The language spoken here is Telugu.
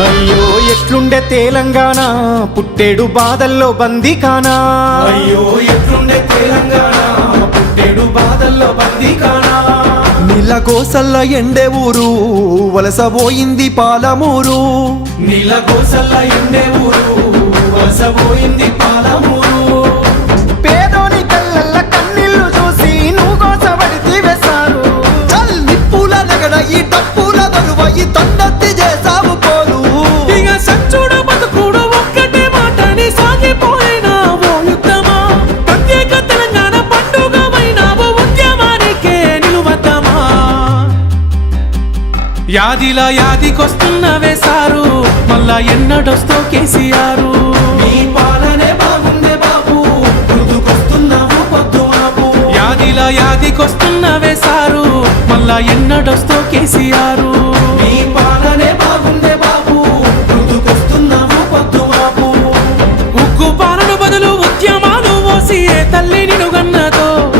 అయ్యో ఎట్లుండే తెలంగాణ పుట్టేడు బాధల్లో బందీకానా. అయ్యో ఎట్లుండే తెలంగాణ పుట్టేడు బాధల్లో బందీకానా. నీళ్ళ కోసల్ల ఎండే ఊరు వలసపోయింది పాలమూరు. నీళ్ళ కోసల్ల ఎండే ఊరు వలసపోయింది పాలమూరు. పేదోని కళ్ళల్ల కన్నీళ్లు చూసి నువ్వు కోసబడితే వేశారు. చల్ నిప్పుల నగడ ఈ డప్పుల దరువ ఈ తండత్తి చేసావు పోరు. ఇక సచ్చుడు బతుకుడు ఒక్కటే మాటని సాగిపోయినా ఓ యుద్ధమా. ప్రత్యేక తెలంగాణ పండుగమైనావు ఉద్యమానికే నిలువద్దమా. యాదిలా యాదికొస్తున్నవే సారు మళ్ళా ఎన్నడొస్తో కేసీఆర్. నీ పాలనే బాగుందే బాబు గుర్తుకొస్తున్నావు పొద్దు మాపు. యాదిలా యాదికొస్తున్నవే సారు మళ్ళా ఎన్నడొస్తో కేసీఆర్. నీ పాలనే బాగుందే బాబు గుర్తుకొస్తున్నావు పొద్దు మాపు. ఉగ్గు పాలన బదులు ఉద్యమాలు ఓసి ఏ తల్లి నిన్ను గన్నదో.